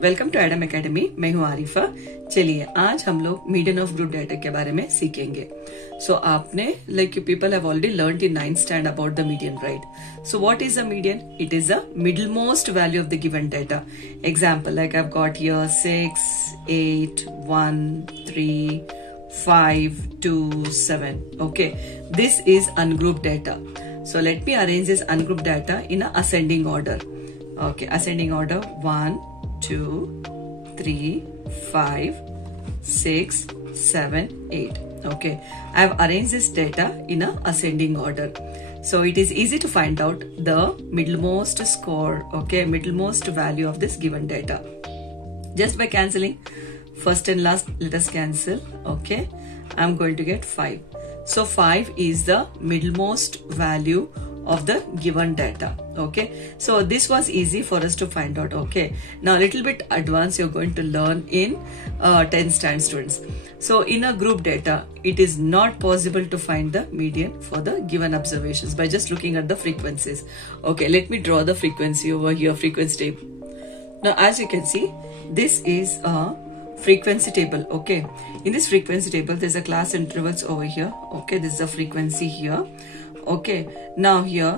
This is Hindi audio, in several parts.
Welcome to Adam academy. मैं हूं आरिफा। चलिए आज हम लोग मीडियन ऑफ ग्रुप डाटा के बारे में सीखेंगे। सो आपने like you people have already learned in 9th standard about the median, right? So what is a median? It is the middle most value of the given data. Example like I have got here 6, 8, 1, 3, 5, 2, 7. Okay, this is ungrouped data. So let me arrange this ungrouped data in a ascending order. Okay, ascending order 1, 2, 3, 5, 6, 7, 8. Okay, I have arranged this data in a ascending order. So it is easy to find out the middlemost score, okay, middlemost value of this given data. Just by cancelling first and last, let us cancel. Okay, I'm going to get 5. So 5 is the middlemost value of the given data. Okay, so this was easy for us to find out. Okay, now a little bit advanced you're going to learn in 10th standard students. So in a group data, it is not possible to find the median for the given observations by just looking at the frequencies. Okay, let me draw the frequency over here, frequency table. Now as you can see, this is a frequency table. Okay, in this frequency table there's a class intervals over here. Okay, this is the frequency here. Okay, now here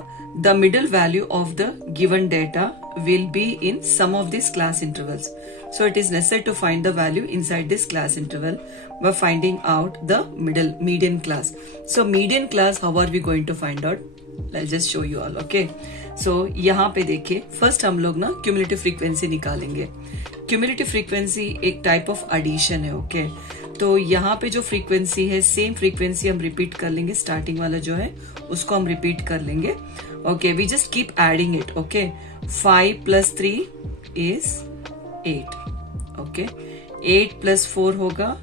the middle value of the given data will be in some of these class intervals. So it is necessary to find the value inside this class interval by finding out the median class. So median class, how are we going to find out? I'll just show you all. Okay, so यहाँ पे देखिए, फर्स्ट हम लोग ना क्यूमुलेटिव फ्रीक्वेंसी निकालेंगे। क्यूमुलेटिव फ्रीक्वेंसी एक टाइप ऑफ एडिशन है। ओके, तो यहाँ पे जो फ्रीक्वेंसी है, सेम फ्रीक्वेंसी हम रिपीट कर लेंगे। स्टार्टिंग वाला जो है उसको हम रिपीट कर लेंगे। Okay, we just keep adding it. Okay, 5 + 3 is 8। Okay, 8 + 4 होगा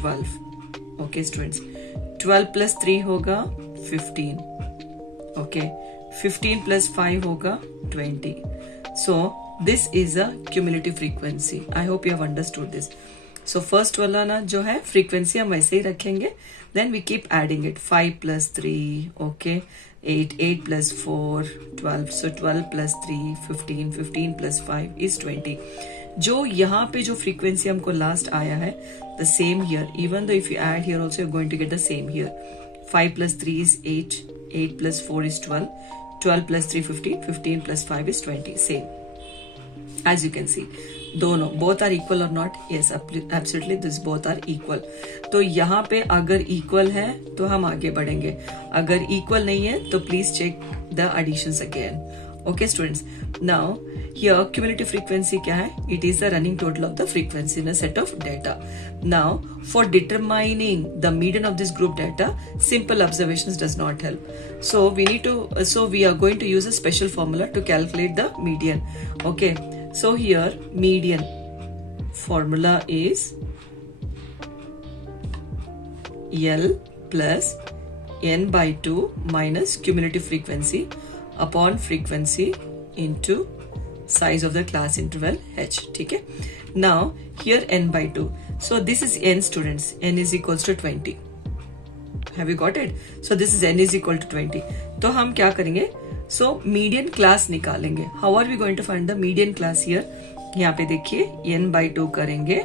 12। ओके स्टूडेंट्स, 12 + 3 होगा 15। ओके, 15 + 5 होगा 20। So this is a cumulative frequency. I hope you have understood this. So first वाला ना जो है फ्रीक्वेंसी हम वैसे ही रखेंगे, then we keep adding it. 5 + 3, okay, 8, 8 + 4, 12, so 12 + 3, 15, 15 + 5 is 20। जो यहाँ पे जो फ्रीक्वेंसी हमको लास्ट आया है, the same here, even though if you add here also you going to get the same here. 5 + 3 is 8, 8 + 4 is 12, 12 + 3 15, 15 + 5 is 20, same as you can see. दोनों both are equal or not? Yes, absolutely, this both are equal. तो यहाँ पे अगर equal है तो हम आगे बढ़ेंगे, अगर equal नहीं है तो please check the additions again. Okay students, now here cumulative frequency क्या है? It is the running total of the frequency in a set of data. Now for determining the median of this group data, simple observations does not help. So we are going to use a special formula to calculate the median. Okay, so here median formula is L plus n/2 minus cumulative frequency upon frequency into size of the class interval h. ठीक है, now here n/2, so this is n students, n is equals to 20. Have you got it? So this is n is equal to 20. तो हम क्या करेंगे? So median class निकालेंगे। How are we going to find the median class here? यहाँ पे देखिए n/2 करेंगे,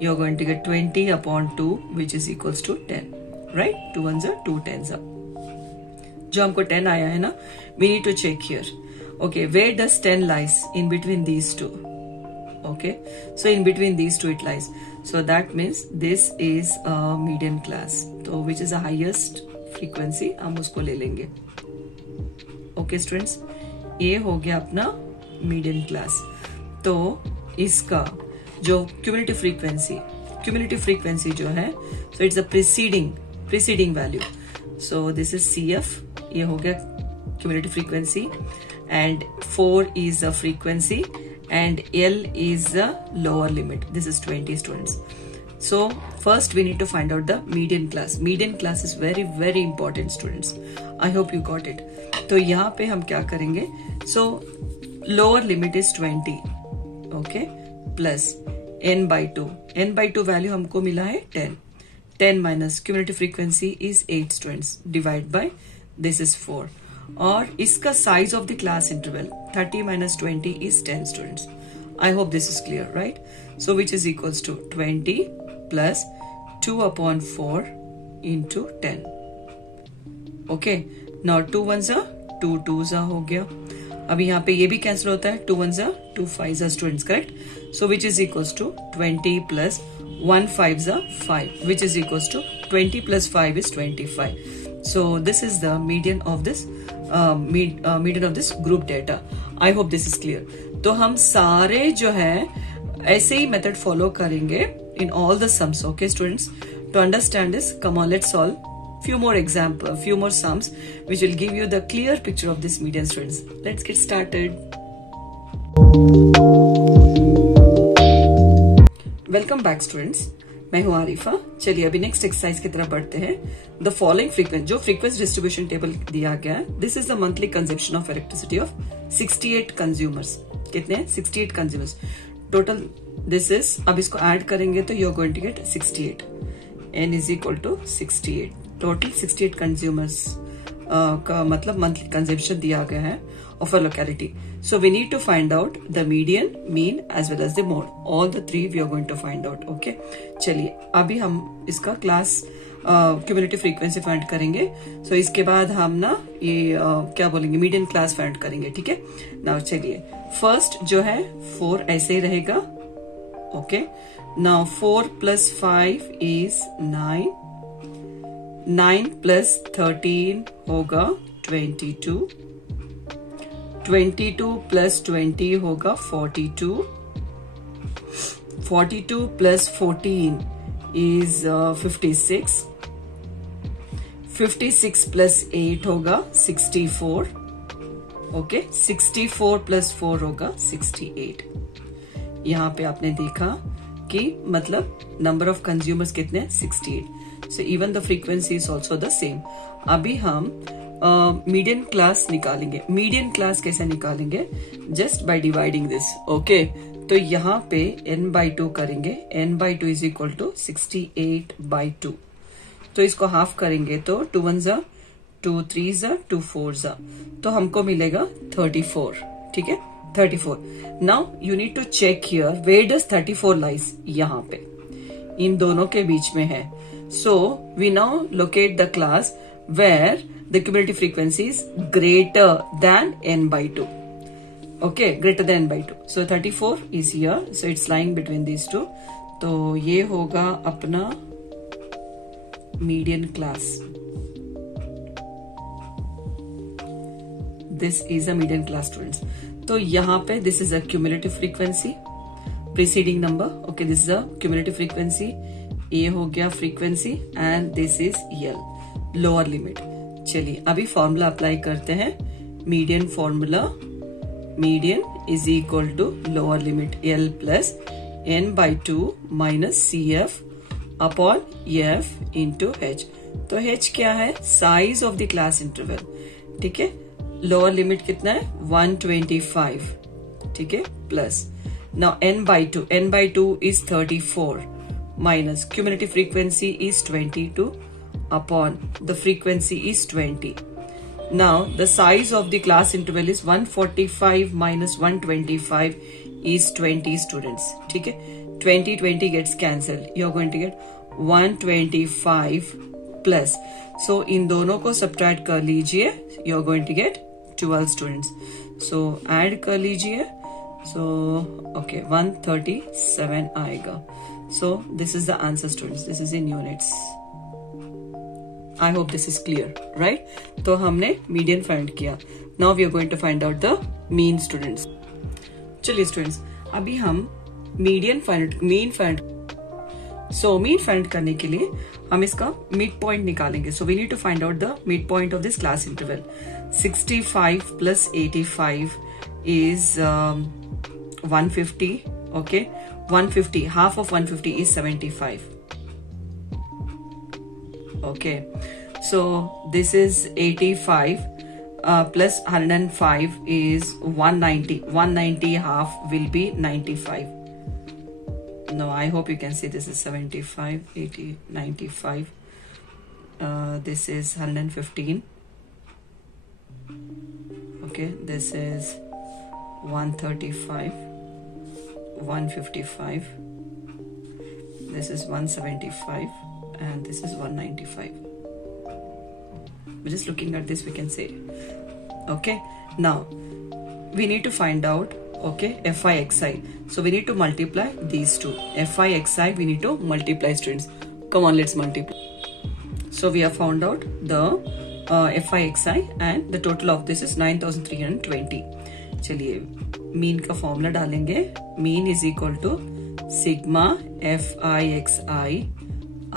you are going to get 20 upon 2 which is equals to 10, right? 2 ones are 2 tens are. जो हमको 10 आया है ना, we need to check here. Okay, where does 10 lies? In between these two. Okay, so in between these two it lies. So that means this is a median class. तो which is the highest frequency, हम उसको ले लेंगे। Okay students, ये हो गया अपना median class। तो इसका जो cumulative frequency जो है, so it's the preceding value. So this is CF, ये हो गया cumulative frequency, and 4 is the frequency and L is the lower limit. This is 20 students. So first we need to find out the median class. Median class is very very important students. I hope you got it. तो यहाँ पे हम क्या करेंगे? So lower limit is 20, okay, plus n/2. n/2 value हमको मिला है 10. 10 minus cumulative frequency is 8 students, divide by this is 4. और इसका size of the class interval 30 minus 20 is 10 students. I hope this is clear, right? So which is equals to 20 plus 2 upon 4 into 10. Okay, now 2 ones are 2 twos are हो गया. अभी यहाँ पे ये भी कैंसिल होता है, 2 ones are 2 fives are students, correct? So which is equals to 20 plus 1 fives are 5, which is equals to 20 plus 5 is 25. So this is the median of this median of this group data. I hope this is clear. तो हम सारे जो है ऐसे ही मेथड फॉलो करेंगे in all the sums. Okay students, to understand this, come on, let's solve few more example, few more sums which will give you the clear picture of this median students. Let's get started. Welcome back students, मैं हूं आरिफा. चलिए अभी नेक्स्ट एक्सरसाइज की तरफ बढ़ते हैं. द फॉलोइंग फ्रीक्वेंसी, जो फ्रीक्वेंसी डिस्ट्रीब्यूशन टेबल दिया गया है, this is the monthly consumption of elasticity of 68 consumers. कितने हैं? 68 कंज्यूमर्स टोटल. दिस इज, अब इसको ऐड करेंगे तो you are going to get 68. n is equal to 68. Total 68 consumers का मतलब मंथली कंजप्शन दिया गया है of a locality. So we need to find out the median, mean as well as the mode. All the three we are going to find out. Okay. चलिए अभी हम इसका क्लास क्यूमुलेटिव फ्रीक्वेंसी फाइंड करेंगे. So इसके बाद हम ना ये क्या बोलेंगे, मीडियन क्लास फाइंड करेंगे. ठीक है. नाउ चलिए फर्स्ट जो है 4 ऐसे ही रहेगा. Okay. Now 4 plus 5 is 9. 9 plus 13 होगा 22. 22 plus 20 होगा 42. 42 plus 14 is 56. 56 plus 8 होगा 64. ओके. 64 plus 4 होगा 68. यहाँ पे आपने देखा कि मतलब नंबर ऑफ कंज्यूमर्स कितने हैं? 68. So even the frequency is also the same. अभी हम मीडियन क्लास निकालेंगे. मीडियन क्लास कैसे निकालेंगे? Just by dividing this. Okay. तो यहाँ पे n/2 करेंगे. n/2 is equal to 68/2. तो इसको हाफ करेंगे तो 2 1s are 2 3s are 2 4s are, तो हमको मिलेगा 34. ठीक है. 34. Now you need to check here where does 34 lies. यहाँ पे इन दोनों के बीच में है. So we now locate the class where the cumulative frequency is greater than n/2. Okay, greater than n/2. So 34 is here, so it's lying between these two. तो ये होगा अपना median class. This is a median class students. तो यहाँ पे this is a cumulative frequency, preceding number. Okay, this is a cumulative frequency. ये हो गया frequency and this is L. Lower limit. चलिए अभी फॉर्मूला अप्लाई करते हैं. Median formula, median is equal to lower limit L plus n/2 minus CF upon F into H. तो H क्या है? Size of the class interval. ठीक है. लोअर लिमिट कितना है? 125. ठीक है. Plus now n/2 is 34 minus cumulative frequency is 22 upon the frequency is 20. Now the size of the class interval is 145 minus 125 is 20 students. ठीक है. 20 gets cancelled. You are going to get 125 plus. So इन दोनों को subtract कर लीजिए. You are going to get 12 students. So add कर लीजिए. So okay, 137 आएगा. So this is the answer students. This is in units. I hope this is clear, right? तो हमने median find किया. Now we are going to find out the mean students. चलिए students, अभी हम mean find. So mean find करने के लिए हम इसका mid point निकालेंगे. So we need to find out the mid point of this class interval. 65 plus 85 is 150. Okay, 150. Half of 150 is 75. Okay, so this is 85 plus 105 is 190. 190 half will be 95. No, I hope you can see this is 75, 80, 95. This is 115. Okay, this is 135, 155, this is 175, and this is 195. We're just looking at this, we can say. Okay, now we need to find out, okay, Fi Xi. So we need to multiply these two. Fi Xi we need to multiply, students. Come on, let's multiply. So we have found out the Fi Xi and the total of this is 9320. चलिए मीन का फॉर्मूला डालेंगे. Mean is equal to sigma Fi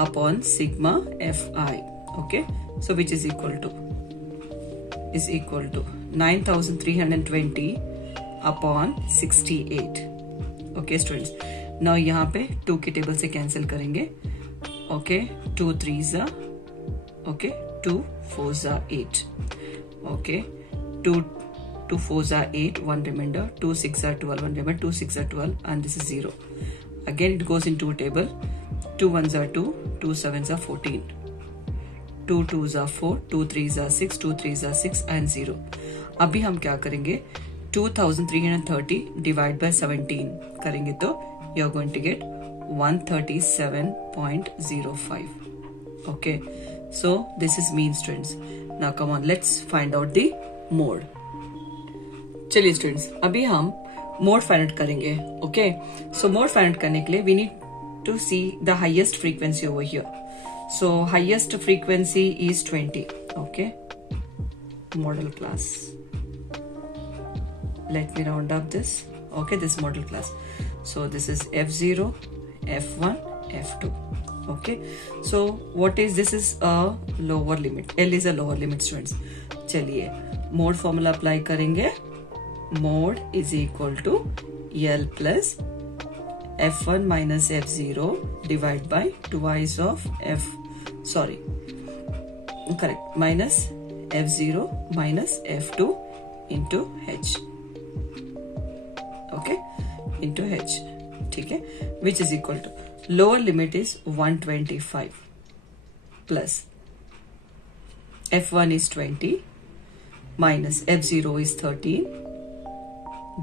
upon sigma Fi. Okay, so which is equal to 9320 upon 68. Okay students, now यहाँ पे 2 के टेबल से कैंसिल करेंगे. Okay, 2 3s are, okay, 2 4s are 8. Okay, 2 4s are 8, 1 remainder, 2 6 are 12, 1 remainder, 2 6 are 12, and this is 0. Again it goes in 2 table. 2 1s are 2, 2 7s are 14, 2 2s are 4, 2 3s are 6, 2 3s are 6, and 0. अभी हम क्या करेंगे, 2330 डिवाइड बाय 17 करेंगे तो you are going to get 137.05. Okay, so this is mean, students. Now come on, let's find out the mode. चलिए स्टूडेंट्स, अभी हम मोड फाइंड आउट करेंगे. Okay, so mode find out करने के लिए we need to see the highest frequency over here. So highest frequency is 20. Okay, model class. Let me round up this. Okay, this model class. So this is F0, F1, F2. Okay, so what is this? Is a lower limit. L is a lower limit, students. चलिए मोड फॉर्मूला अप्लाई करेंगे. Mode is equal to L plus F1 minus F0 divide by twice of minus F0 minus F2 into H. Okay, into H. ठीक है, which is equal to lower limit is 125 plus F1 is 20 minus F0 is 13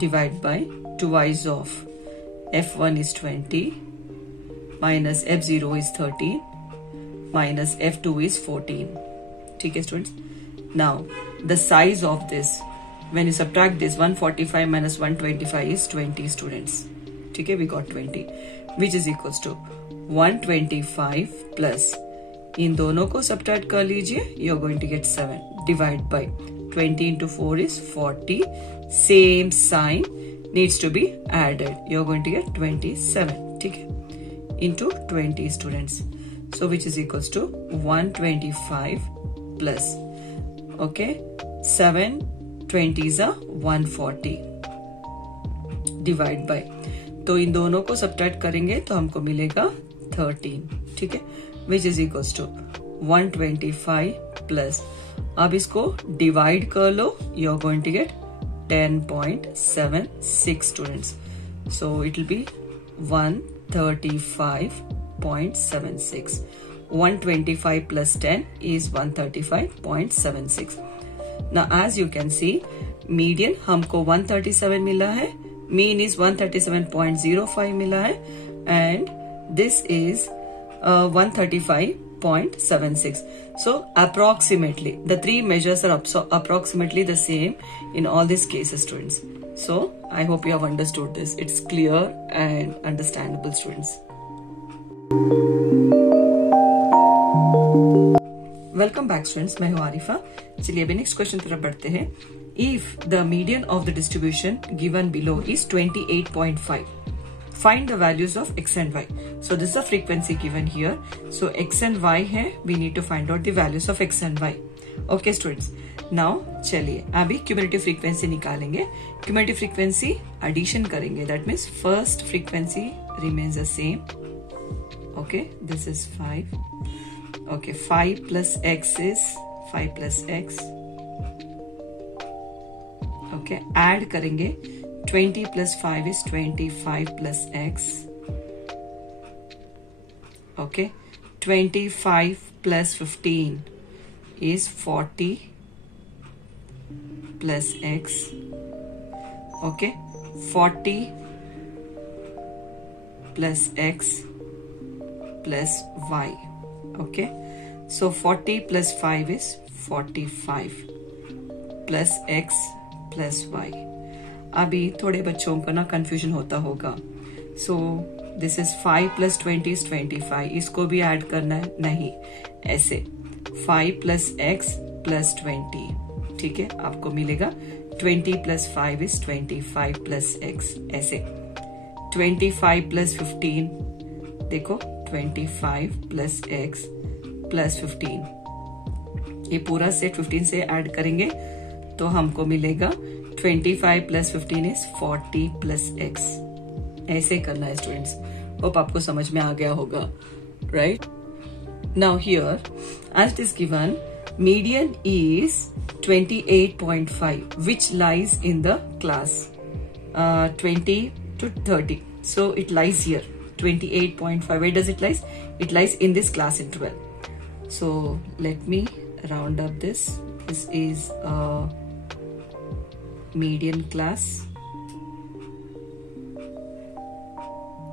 divide by twice of F1 is 20 minus F0 is 13 minus F2 is 14. ठीक है students. Now the size of this, when you subtract this, 145 minus 125 is 20 students. ठीक है, we got 20, which is equals to 125 plus, इन दोनों को subtract कर लीजिए, you are going to get 7 divide by 20 into 4 is 40. Same sign needs to be added. You're going to get 27. ठीक है, into 20 students. So which is equals to 125 plus, okay, 7 20s are 140 divide by, तो इन दोनों को सब्ट्रैक्ट करेंगे तो हमको मिलेगा 13. ठीक है, which is equals to 125 plus, अब इसको डिवाइड कर लो, you are going to get 10.76 students. So it will be 135.76. 125 plus 10 is 135.76. Now as you can see, median हमको 137 मिला है, mean is 137.05 मिला है, and this is 135.76. So approximately the three measures are approximately the same in all these cases, students. So I hope you have understood this. It's clear and understandable, students. Welcome back, students. मैं हूँ आरिफा. चलिए अभी नेक्स्ट क्वेश्चन तरफ बढ़ते हैं. If the median of the distribution given below is 28.5, find the values of x and y. So this is the frequency given here. So x and y है, we need to find out the values of x and y. Okay students, now चलिए अभी cumulative frequency निकालेंगे. Cumulative frequency addition करेंगे, that means first frequency remains the same. Okay, this is 5. Okay, 5 plus x is 5 plus x. Okay, add करेंगे, 20 plus 5 is 25 plus x. Okay, 25 plus 15 is 40. plus x. Okay, 40 plus x plus y. Okay, so 40 plus 5 is 45 plus x plus y. अभी थोड़े बच्चों को ना कंफ्यूजन होता होगा. सो दिस इज 5 plus 20 is 25. इसको भी ऐड करना है? नहीं, ऐसे 5 plus x plus 20. ठीक है, आपको मिलेगा 20 plus 5 is 25 plus x. ऐसे 25 plus 15, देखो 25 plus x plus 15. ये पूरा सेट 15 से ऐड करेंगे तो हमको मिलेगा 25 plus 15 is 40 plus x. ऐसे करना है स्टूडेंट्स. होप आपको समझ में आ गया होगा, right? Now here as it is given, median is 28.5, which lies in the class 20 to 30. So it lies here, 28.5. Where does it lies? It lies in this class interval. So let me round up this. This is a median class.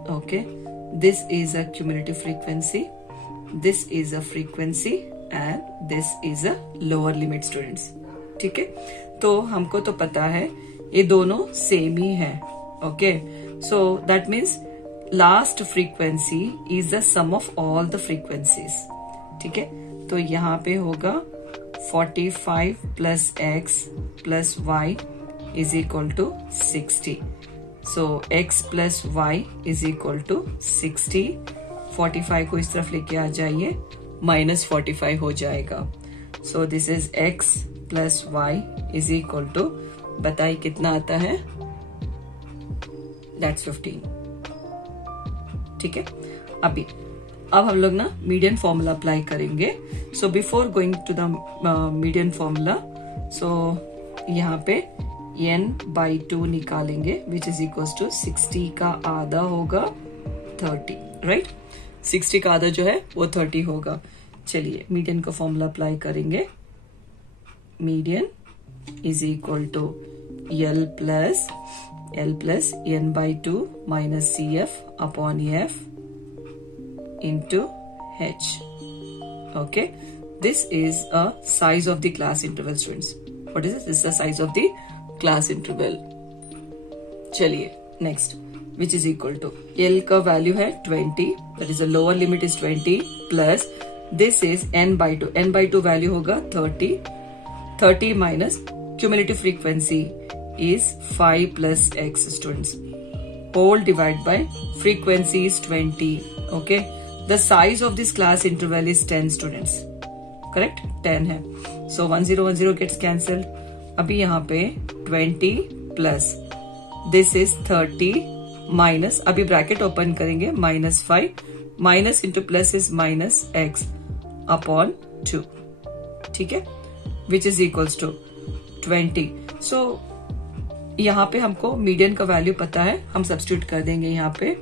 Okay, this is a cumulative frequency. This is a frequency. And this is a lower limit students. ठीक है, तो हमको तो पता है ये दोनों सेम ही है. Okay, so that means last frequency is the sum of all the frequencies. ठीक है, तो यहाँ पे होगा 45 plus x plus y is equal to 60. So x plus y is equal to 60. 45 को इस तरफ लेके आ जाइए, -45 हो जाएगा. So this is x plus y is equal to, बताइए कितना आता है? दैट्स 15. ठीक है, अब हम लोग ना मीडियन फॉर्मूला अप्लाई करेंगे. So before going to the median formula, so यहाँ पे n/2 निकालेंगे, विच इज इक्वल टू 60 का आधा होगा 30, राइट? 60 का आधा जो है वो 30 होगा. चलिए मीडियन का फॉर्मूला अप्लाई करेंगे. Median is equal to L plus n/2 minus CF upon F into H. Okay, this is a size of the class interval students. What is this? The size of the class interval. चलिए next, which is equal to L का वैल्यू है 20, that is the lower limit is 20 plus this is n/2. n/2 value होगा 30. 30 minus cumulative frequency is 5 plus x students. All divided by frequency is 20. Okay, the size of this class interval is 10 students. Correct? 10 है. So 1010 gets cancelled. अभी यहाँ पे 20 plus this is 30 माइनस, अभी ब्रैकेट ओपन करेंगे, -5 minus into plus is -x upon 2. ठीक है, विच इज इक्वल्स टू 20. सो यहाँ पे हमको मीडियन का वैल्यू पता है, हम सब्स्टिट्यूट कर देंगे यहाँ पे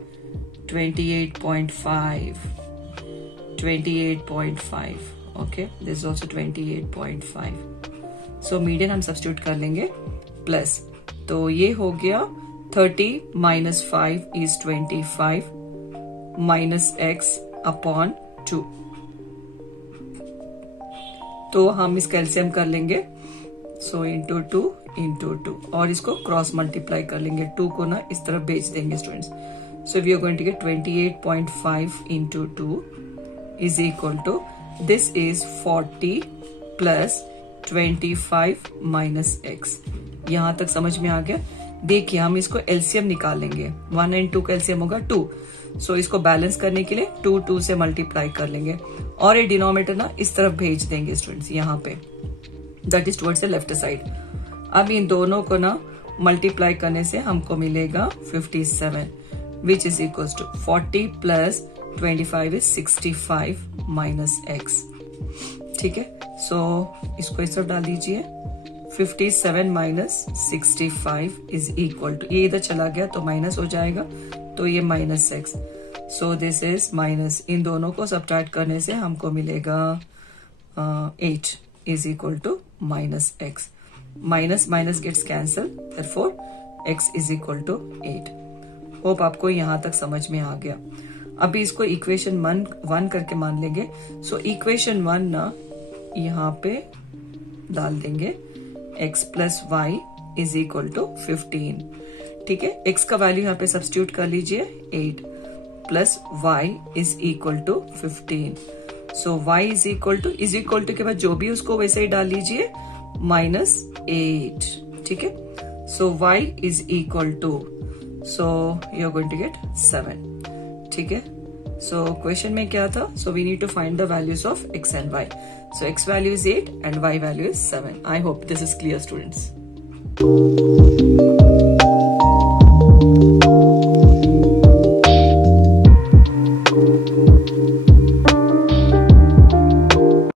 28.5. Okay, this is also 28.5. So median हम सब्स्टिट्यूट कर लेंगे प्लस, तो ये हो गया 30 minus 5 is 25 minus x upon 2. तो हम इसका एलसीएम कर लेंगे. सो इंटू 2 इंटू 2 और इसको क्रॉस मल्टीप्लाई कर लेंगे. 2 को ना इस तरफ भेज देंगे students. So we are going to get 28.5 into 2 is equal to, this is 40 plus 25 minus x. यहां तक समझ में आ गया? देखिए हम इसको एलसीएम निकालेंगे. 1 and 2 का एलसीएम होगा 2. सो इसको बैलेंस करने के लिए 2 से मल्टीप्लाई कर लेंगे और ये डिनोमिनेटर ना इस तरफ भेज देंगे स्टूडेंट्स, यहाँ पे, that is towards the left side. अब इन दोनों को ना मल्टीप्लाई करने से हमको मिलेगा 57, which is equal to 40 plus 25 is 65 minus x. ठीक है, सो इसको इस तरफ डाल दीजिए. 57 माइनस 65 इज इक्वल टू, ये इधर चला गया तो माइनस हो जाएगा, तो ये minus x. So this is minus, इन दोनों को सब्ट्रैक्ट करने से हमको मिलेगा 8 is equal to minus x. minus minus gets cancelled, therefore x is equal to 8. Hope आपको यहाँ तक समझ में आ गया. अभी इसको इक्वेशन 1 करके मान लेंगे. सो इक्वेशन 1 ना यहाँ पे डाल देंगे x plus y is equal to 15. ठीक है, x का वैल्यू यहाँ पे सब्स्टिट्यूट कर लीजिए 8 plus y is equal to 15. So y is equal to के बाद जो भी उसको वैसे ही डाल लीजिए -8. ठीक है, so y is equal to, so you are going to get 7. ठीक है, सो क्वेश्चन में क्या था? So we need to find the values of x and y. So x value is 8 and y value is 7. I hope this is clear students.